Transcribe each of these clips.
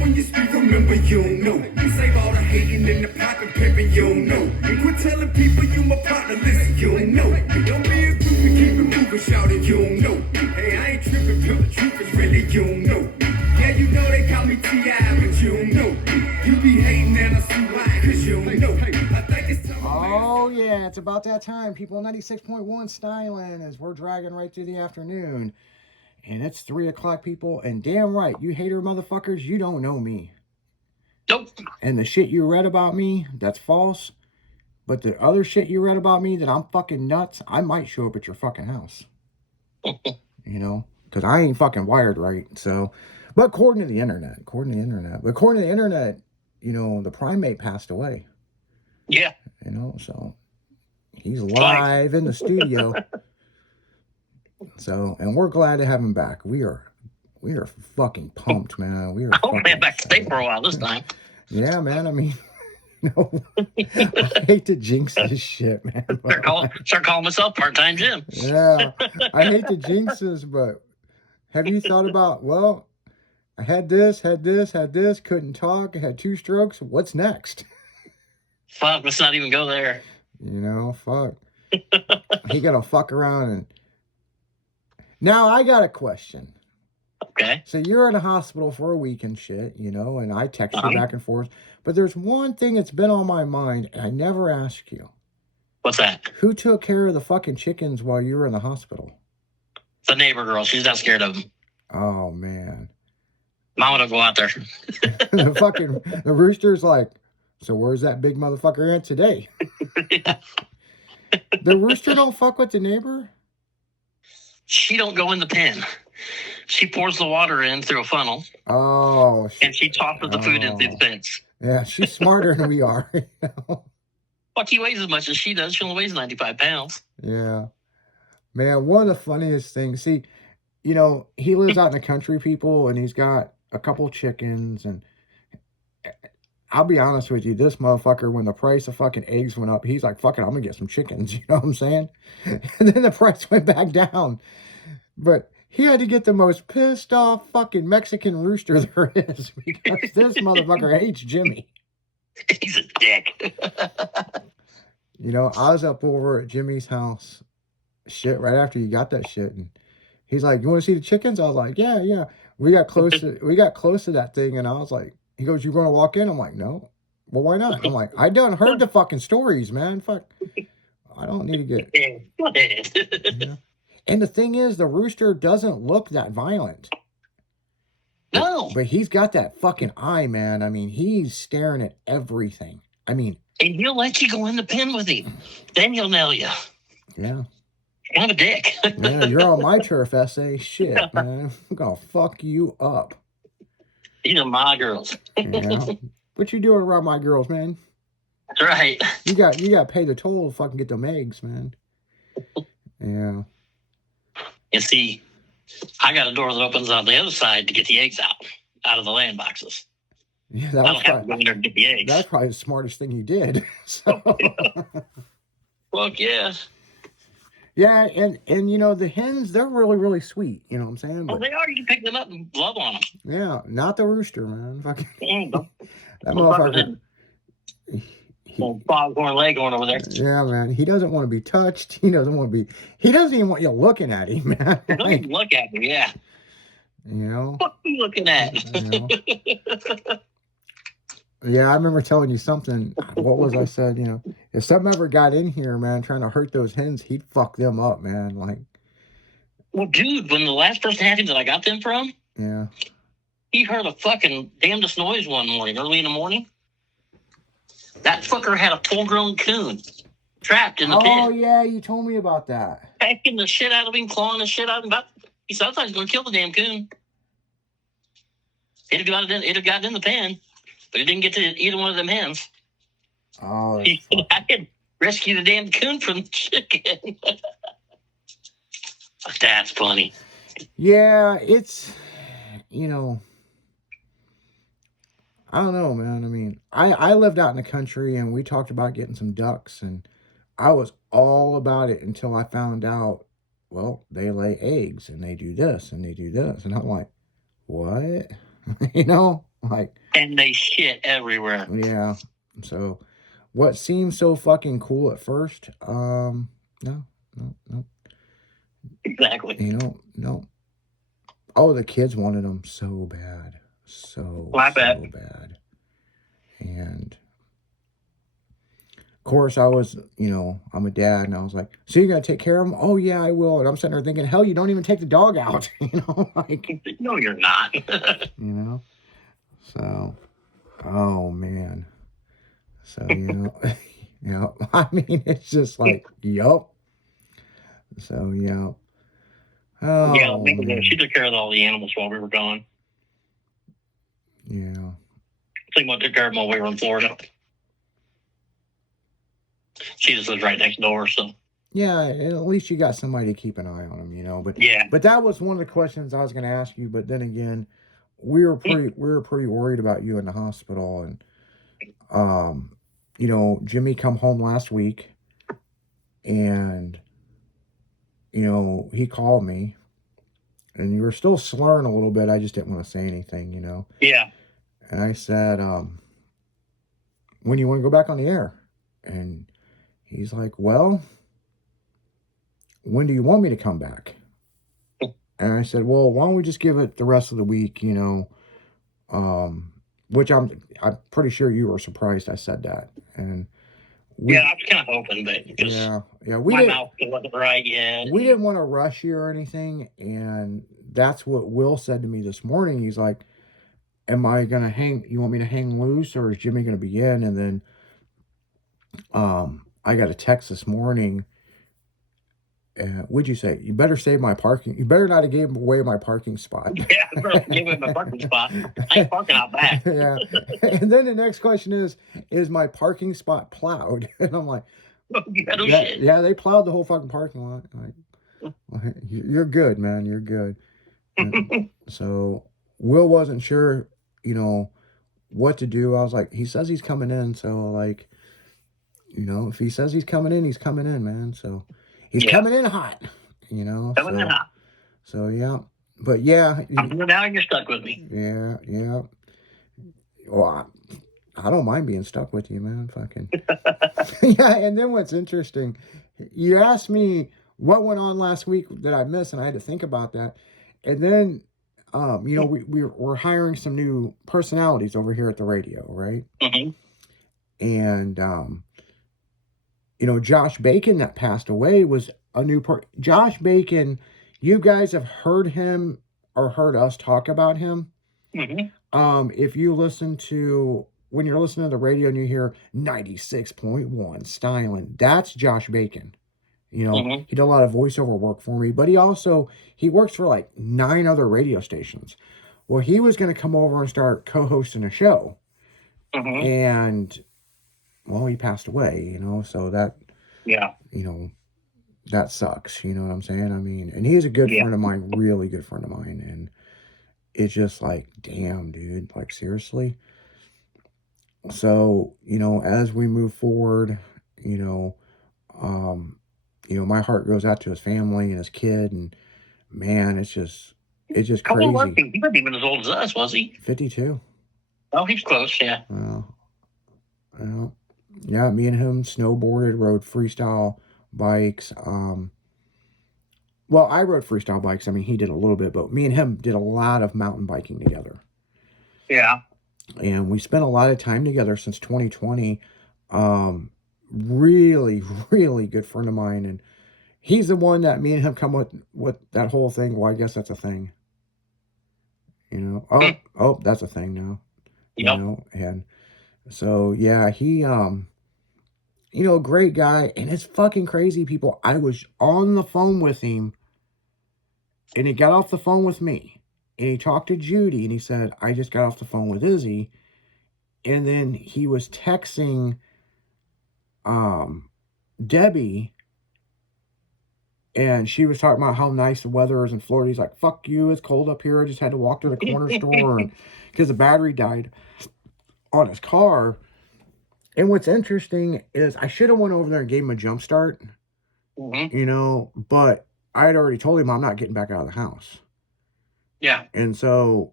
when you speak, remember you don't know. You save all the hating and the popping pimping, you don't know. You quit telling people you my partner, listen, you don't know. Don't be a groupie, keep it moving, shout it, you don't know. Hey, I ain't tripping, pimp, the truth is really you don't know. Yeah, you know they call me T.I., but you don't know. You be hating and I see why, cause you don't know. I think it's time. Oh, yeah, it's about that time, people. 96.1 styling as we're dragging right through the afternoon. And it's 3 o'clock, people. And damn right, you hater motherfuckers, you don't know me. Nope. And the shit you read about me, that's false. But the other shit you read about me that I'm fucking nuts, I might show up at your fucking house. You know? Because I ain't fucking wired right. So, but according to the internet, you know, the primate passed away. Yeah. You know, so he's live in the studio. So, and we're glad to have him back. We are fucking pumped, man. We are. I hope we have back to stay for a while this time. Yeah, man. I mean, no, I hate to jinx this shit, man. Start calling myself part-time Jim. Yeah, I hate to jinx this, but have you thought about? Well, I had this, couldn't talk, I had 2 strokes. What's next? Fuck, let's not even go there. You know, fuck. He gonna fuck around and. Now I got a question. Okay. So you're in a hospital for a week and shit, you know, and I text you back and forth. But there's one thing that's been on my mind, and I never asked you. What's that? Who took care of the fucking chickens while you were in the hospital? The neighbor girl. She's not scared of them. Oh, man. Mama don't go out there. The rooster's like, so where's that big motherfucker at today? Yeah. The rooster don't fuck with the neighbor? She don't go in the pen. She pours the water in through a funnel. Oh. And she tosses the food in through the fence. Yeah, she's smarter than we are. You know? Fuck, he weighs as much as she does. She only weighs 95 pounds. Yeah. Man, one of the funniest things, see, you know, he lives out in the country, people, and he's got a couple chickens, and I'll be honest with you, this motherfucker, when the price of fucking eggs went up, he's like, fuck it, I'm gonna get some chickens, you know what I'm saying? And then the price went back down. But he had to get the most pissed off fucking Mexican rooster there is, because this motherfucker hates Jimmy. He's a dick. You know, I was up over at Jimmy's house, shit, right after you got that shit, and he's like, you want to see the chickens? I was like, yeah. We got close to that thing, and I was like, he goes, you going to walk in? I'm like, no. Well, why not? I'm like, I done heard the fucking stories, man. Fuck. I don't need to get... Yeah. And the thing is, the rooster doesn't look that violent. No. But he's got that fucking eye, man. I mean, he's staring at everything. I mean... And he'll let you go in the pen with him. Then he'll nail you. Yeah. Kind of a dick. Yeah, you're on my turf, essay. Shit, man. I'm gonna fuck you up. These are my girls. Yeah. What you doing around my girls, man? That's right. You got to pay the toll to fucking get them eggs, man. Yeah. And see, I got a door that opens on the other side to get the eggs out of the land boxes. Yeah, I don't have to go in there to get the eggs. That's probably the smartest thing you did. So. Fuck yeah. Yeah, and you know, the hens, they're really, really sweet. You know what I'm saying? But, they are. You can pick them up and love on them. Yeah, not the rooster, man. Fucking that motherfucker. Foghorn Leghorn over there. Yeah, man. He doesn't want to be touched. He doesn't even want you looking at him, man. Don't even look at me, yeah. You know? What are you looking at? You know? Yeah, I remember telling you something. What was I said? You know, if something ever got in here, man, trying to hurt those hens, he'd fuck them up, man. Like, well, dude, when the last person had him that I got them from, yeah, he heard a fucking damnedest noise one morning, early in the morning. That fucker had a full-grown coon trapped in the pen. Oh yeah, you told me about that. Packing the shit out of him, clawing the shit out of him. He said, I thought he was going to kill the damn coon. It'd have gotten in the pen. But he didn't get to either one of them hens. Oh, he said, I could rescue the damn coon from the chicken. That's funny. Yeah, it's, you know, I don't know, man. I mean, I lived out in the country, and we talked about getting some ducks, and I was all about it until I found out, well, they lay eggs, and they do this, and they do this. And I'm like, what? You know? Like, And they shit everywhere. yeah. So, what seemed so fucking cool at first, no. Exactly. No. Oh, the kids wanted them so bad. So bad. And of course, I was, I'm a dad, and I was like, so you're going to take care of them? Oh, yeah, I will. And I'm sitting there thinking, hell, you don't even take the dog out, like, No, you're not. So, oh, man. So, I mean, it's just like, yup. So, yeah. Oh, Yeah, man. she took care of all the animals while we were gone. Yeah. Same one took care of them while we were in Florida. She just lives right next door, so. Yeah, at least you got somebody to keep an eye on them, But yeah, but that was one of the questions I was going to ask you. But then again, we were pretty worried about you in the hospital, and Jimmy come home last week, and he called me, and you were still slurring a little bit. I just didn't want to say anything, Yeah. And I said, when do you want to go back on the air? And he's like, well, when do you want me to come back? And I said, well, why don't we just give it the rest of the week, which I'm pretty sure you were surprised I said that. And I was kind of hoping, but just my mouth wasn't right yet. We didn't want to rush you or anything, and that's what Will said to me this morning. He's like, am I going to hang, you want me to hang loose, or is Jimmy going to be in? And then I got a text this morning. What'd you say? You better save my parking. You better not have gave away my parking spot. Yeah, I better give him my parking spot. I ain't parking out back. Yeah. And then the next question is my parking spot plowed? And I'm like, shit. Yeah, they plowed the whole fucking parking lot. Like, you're good, man. You're good. So Will wasn't sure, what to do. I was like, he says he's coming in. So, like, if he says he's coming in, man. So he's coming in hot, Coming in hot. So, yeah. But, yeah. Now you're stuck with me. Yeah. Well, I don't mind being stuck with you, man. Fucking. Yeah, and then what's interesting, you asked me what went on last week that I missed, and I had to think about that. And then, we're hiring some new personalities over here at the radio, right? Mm-hmm. And, Josh Bacon that passed away was a new Josh Bacon, you guys have heard him or heard us talk about him. Mm-hmm. If you when you're listening to the radio and you hear 96.1 styling, that's Josh Bacon. He did a lot of voiceover work for me, but he works for like 9 other radio stations. Well, he was going to come over and start co-hosting a show. Mm-hmm. And, well, he passed away, so that, that sucks. You know what I'm saying? I mean, and he's a good friend of mine, really good friend of mine. And it's just like, damn, dude, like, seriously. So, as we move forward, my heart goes out to his family and his kid, and man, it's just crazy. How old was he? He wasn't even as old as us, was he? 52. Oh, he's close, yeah. Well, yeah, me and him snowboarded, rode freestyle bikes. Well, I rode freestyle bikes. I mean, he did a little bit, but me and him did a lot of mountain biking together. Yeah. And we spent a lot of time together since 2020. Really, really good friend of mine. And he's the one that me and him come with that whole thing. Well, I guess that's a thing. Oh, that's a thing now. Yep. And so, yeah, he, great guy. And it's fucking crazy, people. I was on the phone with him, and he got off the phone with me. And he talked to Judy, and he said, I just got off the phone with Izzy. And then he was texting Debbie, and she was talking about how nice the weather is in Florida. He's like, fuck you, it's cold up here. I just had to walk to the corner store because the battery died on his car. And what's interesting is I should have went over there and gave him a jump start, but I had already told him I'm not getting back out of the house. Yeah. And so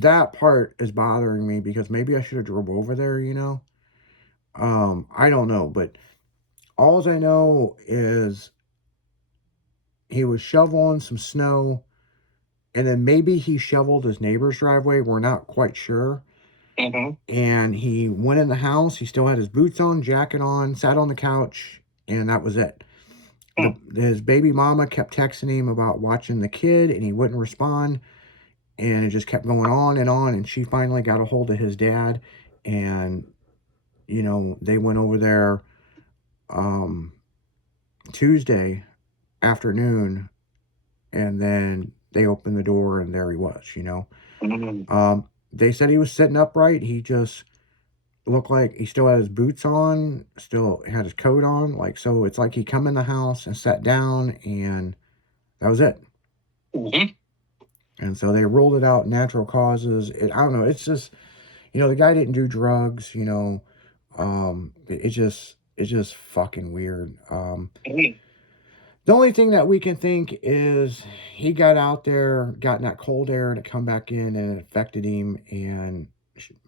that part is bothering me because maybe I should have drove over there, you know? I don't know, but all I know is he was shoveling some snow, and then maybe he shoveled his neighbor's driveway. We're not quite sure. Mm-hmm. And he went in the house. He still had his boots on, jacket on, sat on the couch, and that was it. His baby mama kept texting him about watching the kid, and he wouldn't respond. And it just kept going on. And she finally got a hold of his dad, and, you know, they went over there Tuesday afternoon, and then they opened the door, and there he was, you know. Mm-hmm. They said he was sitting upright. He just looked like he still had his boots on, still had his coat on. Like, so it's like he come in the house and sat down, and that was it. Mm-hmm. And so they ruled it out, natural causes. I don't know. It's just, you know, the guy didn't do drugs, you know. It's just fucking weird. Mm-hmm. The only thing that we can think is he got out there, got in that cold air to come back in, and it affected him and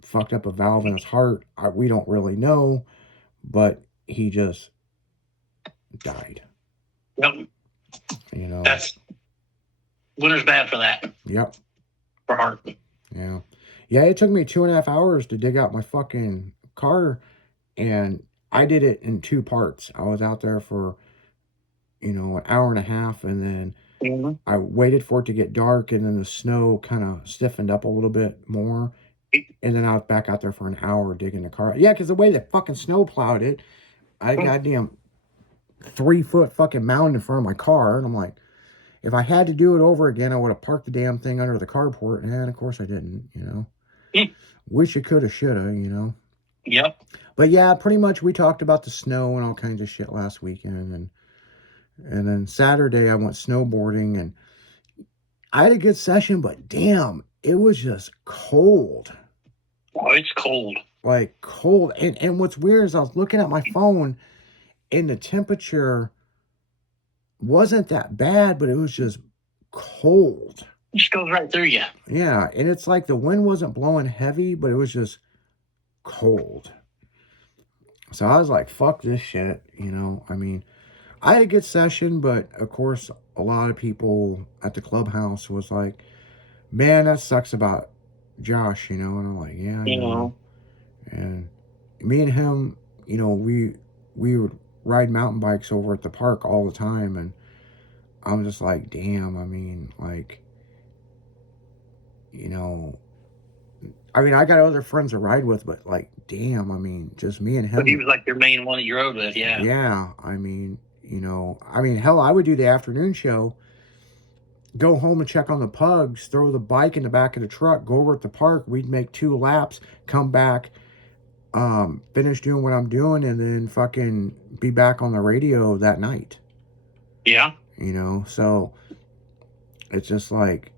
fucked up a valve in his heart. We don't really know, but he just died. Yep. You know. Winter's bad for that. Yep. For heart. Yeah. Yeah, it took me 2.5 hours to dig out my fucking car, and I did it in 2 parts. I was out there for, you know, an hour and a half, and then mm-hmm. I waited for it to get dark, and then the snow kind of stiffened up a little bit more, and then I was back out there for an hour digging the car. Yeah, because the way the fucking snow plowed it, I had a goddamn 3-foot fucking mound in front of my car, and I'm like, if I had to do it over again, I would have parked the damn thing under the carport, and of course I didn't, you know. Wish you coulda, shoulda, you know. Yep. But yeah, pretty much we talked about the snow and all kinds of shit last weekend, and then Saturday I went snowboarding, and I had a good session, but damn, it was just cold. Oh, it's cold. Like cold. And what's weird is I was looking at my phone, and the temperature wasn't that bad, but it was just cold. It just goes right through you. Yeah, and it's like the wind wasn't blowing heavy, but it was just cold. So I was like, fuck this shit, you know. I mean, I had a good session, but of course, a lot of people at the clubhouse was like, man, that sucks about Josh, you know. And I'm like, yeah, I know. And me and him, you know, we would ride mountain bikes over at the park all the time, and I'm just like, damn, I mean, like, you know, I mean, I got other friends to ride with, but like, damn, I mean, just me and him. But he was like your main one that you rode with, yeah. Yeah, I mean, you know, hell, I would do the afternoon show, go home and check on the pugs, throw the bike in the back of the truck, go over at the park, we'd make 2 laps, come back, finish doing what I'm doing, and then fucking be back on the radio that night. Yeah. You know, so it's just like,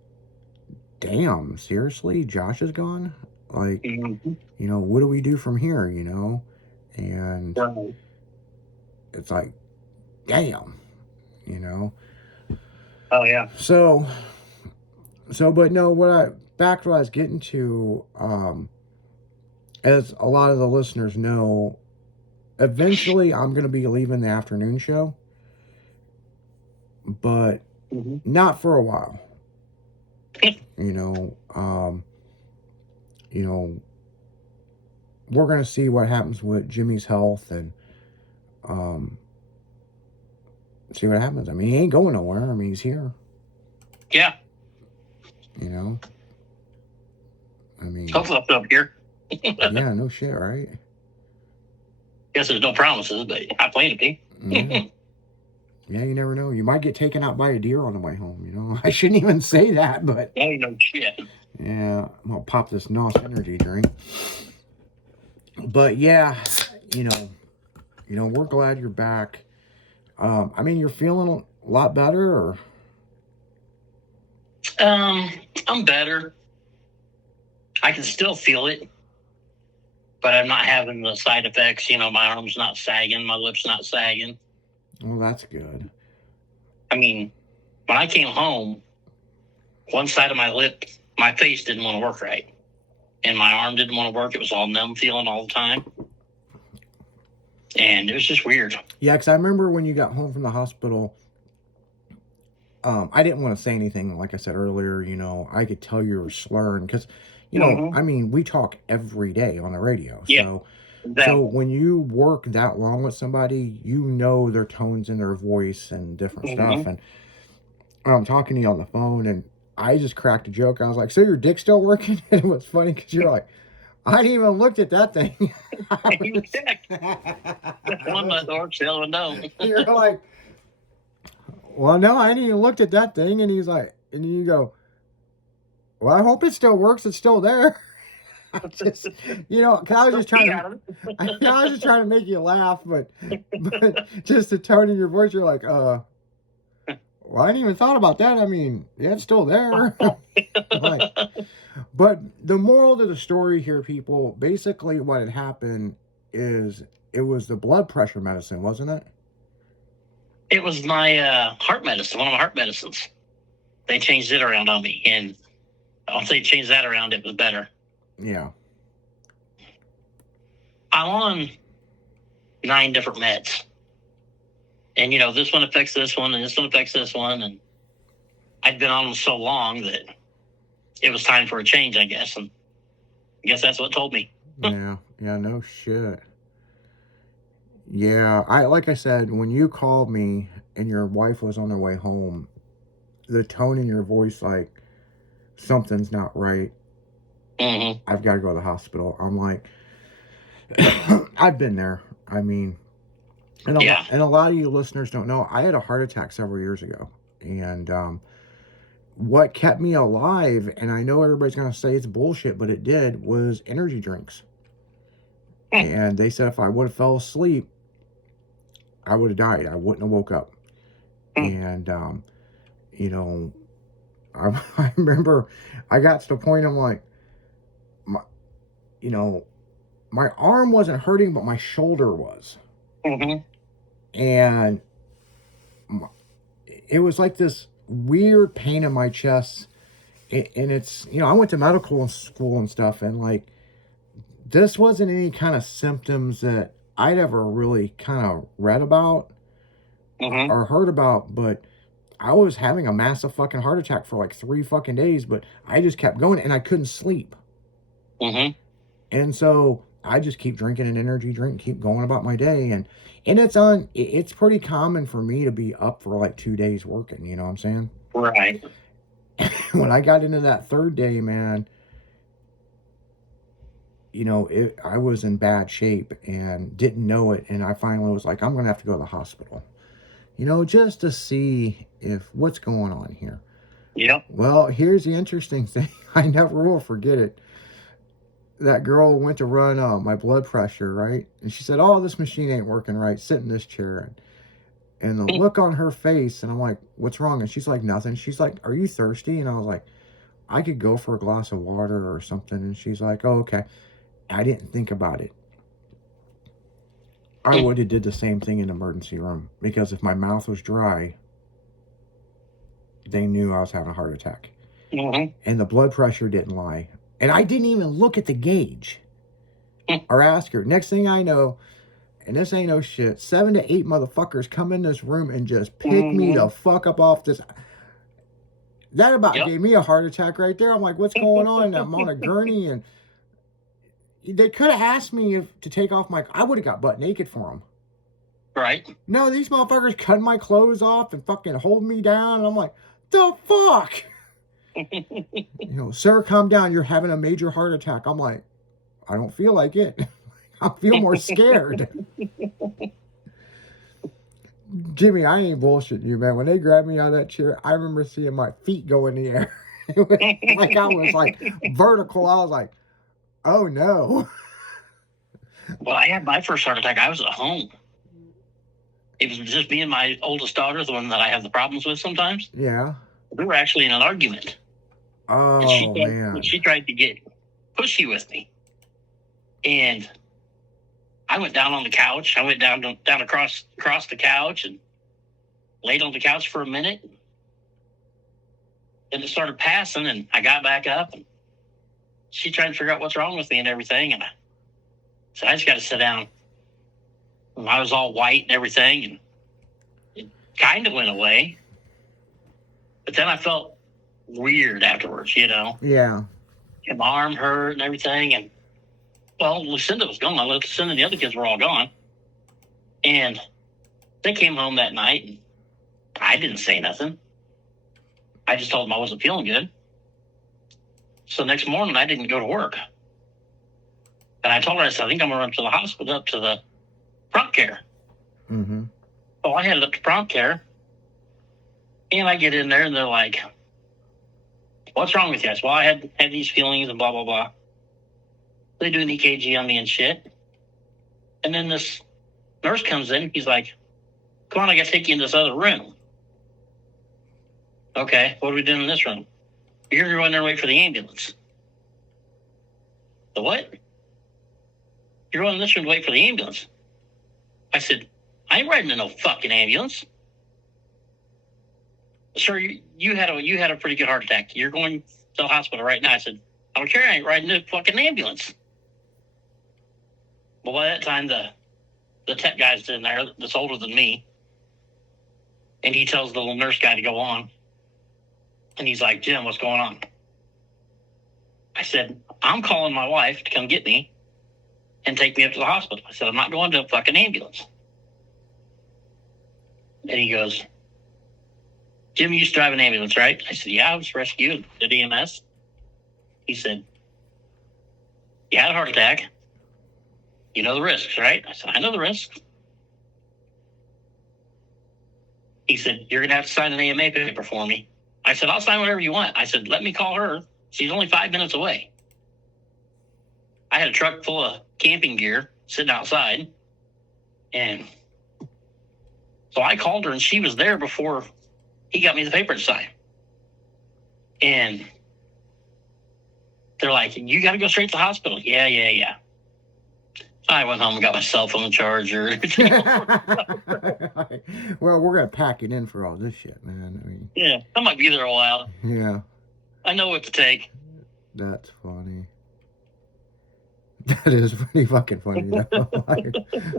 damn, seriously, Josh is gone? Like, mm-hmm. you know, what do we do from here, you know? And right. It's like, damn, you know? Oh, yeah. So, but no, back to what I was getting to, as a lot of the listeners know, eventually I'm going to be leaving the afternoon show, but not for a while. You know, we're going to see what happens with Jimmy's health, and see what happens. I mean, he ain't going nowhere. I mean, he's here. Yeah. You know? I mean... Hopefully up here. Yeah, no shit, right? Guess there's no promises, but I plan to be. Yeah. Yeah, you never know. You might get taken out by a deer on the way home, you know? I shouldn't even say that, but... Oh, no shit. Yeah, I'm going to pop this NOS energy drink. But yeah, you know, we're glad you're back. I mean, you're feeling a lot better, or? I'm better. I can still feel it, but I'm not having the side effects. You know, my arm's not sagging, my lip's not sagging. Well, that's good. I mean, when I came home, one side of my lip my face didn't want to work right. And my arm didn't want to work. It was all numb feeling all the time. And it was just weird. Yeah, because I remember when you got home from the hospital, I didn't want to say anything. Like I said earlier, you know, I could tell you were slurring because, you know, I mean, we talk every day on the radio. Yeah, So, exactly. so when you work that long with somebody, you know their tones in their voice and different stuff. And I'm talking to you on the phone, and I just cracked a joke. I was like, "So your dick's still working?" And it was funny because you're like, "I didn't even looked at that thing." One my door still no. You're like, "Well, no, I didn't even looked at that thing." And he's like, and you go, "Well, I hope it still works. It's still there." Just, you know, 'cause I was just trying to, I was just trying to make you laugh, but just the tone of your voice, you're like, well, I didn't even thought about that. I mean, yeah, it's still there. Like, but the moral to the story here, people, basically what had happened is it was the blood pressure medicine, wasn't it? It was my heart medicine, one of my heart medicines. They changed it around on me. And once they changed that around, it was better. Yeah. I'm on 9 different meds. And, you know, this one affects this one, and this one affects this one. And I'd been on them so long that it was time for a change, I guess. And I guess that's what told me. Yeah. Yeah, no shit. Yeah, like I said, when you called me and your wife was on her way home, the tone in your voice, like, something's not right. I've got to go to the hospital. I'm like, I've been there. I mean, and a lot of you listeners don't know, I had a heart attack several years ago. And what kept me alive, and I know everybody's going to say it's bullshit, but it did, was energy drinks. And they said if I would have fell asleep, I would have died. I wouldn't have woke up. And, you know, I remember I got to the point, I'm like, you know, my arm wasn't hurting, but my shoulder was. And it was like this weird pain in my chest. And it's, you know, I went to medical school and stuff, and like, this wasn't any kind of symptoms that I'd ever really kind of read about or heard about, but I was having a massive fucking heart attack for like 3 fucking days, but I just kept going and I couldn't sleep. And so I just keep drinking an energy drink, keep going about my day. And it's pretty common for me to be up for like 2 days working, you know what I'm saying? Right. When I got into that 3rd day, man, you know, I was in bad shape and didn't know it. And I finally was like, I'm going to have to go to the hospital, you know, just to see what's going on here. Yep. Well, here's the interesting thing. I never will forget it. That girl went to run my blood pressure, right? And she said, "Oh, this machine ain't working right. Sit in this chair." And the look on her face, and I'm like, "What's wrong?" And she's like, "Nothing." She's like, "Are you thirsty?" And I was like, "I could go for a glass of water or something." And she's like, "Oh, okay." I didn't think about it. I would have did the same thing in the emergency room, because if my mouth was dry, they knew I was having a heart attack. And the blood pressure didn't lie. And I didn't even look at the gauge or ask her. Next thing I know, and this ain't no shit, 7 to 8 motherfuckers come in this room and just pick me the fuck up off this. That about gave me a heart attack right there. I'm like, what's going on? I'm on a gurney, and they could have asked me to take off I would have got butt naked for them. Right. No, these motherfuckers cut my clothes off and fucking hold me down. And I'm like, the fuck? You know, "Sir, calm down. You're having a major heart attack." I'm like, I don't feel like it. I feel more scared. Jimmy, I ain't bullshitting you, man. When they grabbed me out of that chair, I remember seeing my feet go in the air. Like I was like vertical. I was like, oh no. Well, I had my first heart attack. I was at home. It was just me and my oldest daughter, the one that I have the problems with sometimes. Yeah. We were actually in an argument. Oh, man. She tried to get pushy with me. And I went down on the couch. I went down across the couch and laid on the couch for a minute. And it started passing, and I got back up, and she tried to figure out what's wrong with me and everything. And so I just got to sit down. And I was all white and everything, and it kind of went away. But then I felt weird afterwards, Yeah. And my arm hurt and everything. And, well, Lucinda was gone. Lucinda and the other kids were all gone. And they came home that night, and I didn't say nothing. I just told them I wasn't feeling good. So next morning, I didn't go to work. And I told her, I said, I think I'm going to run to the hospital, up to the prompt care. Mm-hmm. So I headed up to prompt care. And I get in there, and they're like, what's wrong with you? I said, well, I had these feelings and blah, blah, blah. They do an EKG on me and shit. And then this nurse comes in. He's like, come on, I got to take you in this other room. Okay, what are we doing in this room? You're going to go in there and wait for the ambulance. The what? You're going in this room to wait for the ambulance. I said, I ain't riding in no fucking ambulance. Sir, you had a pretty good heart attack. You're going to the hospital right now. I said, I don't care. I ain't riding in a fucking ambulance. Well, by that time, the tech guy's in there that's older than me. And he tells the little nurse guy to go on. And he's like, Jim, what's going on? I said, I'm calling my wife to come get me and take me up to the hospital. I said, I'm not going to a fucking ambulance. And he goes, Jim, you used to drive an ambulance, right? I said, yeah, I was rescued at EMS. He said, you had a heart attack. You know the risks, right? I said, I know the risks. He said, you're going to have to sign an AMA paper for me. I said, I'll sign whatever you want. I said, let me call her. She's only 5 minutes away. I had a truck full of camping gear sitting outside. And so I called her, and she was there before he got me the paper to sign. And they're like, you got to go straight to the hospital. Yeah. I went home and got my cell phone charger. Well, we're going to pack it in for all this shit, man. I mean, yeah, I might be there a while. Yeah. I know what to take. That's funny. That is pretty fucking funny, though. Like,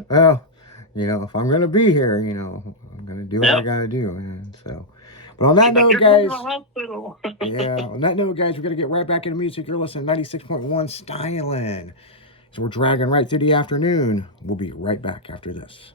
well, if I'm going to be here, I'm going to do what I got to do, man. So, but on that note, guys, on that note, guys, we're going to get right back into music. You're listening to 96.1 Styling. So we're dragging right through the afternoon. We'll be right back after this.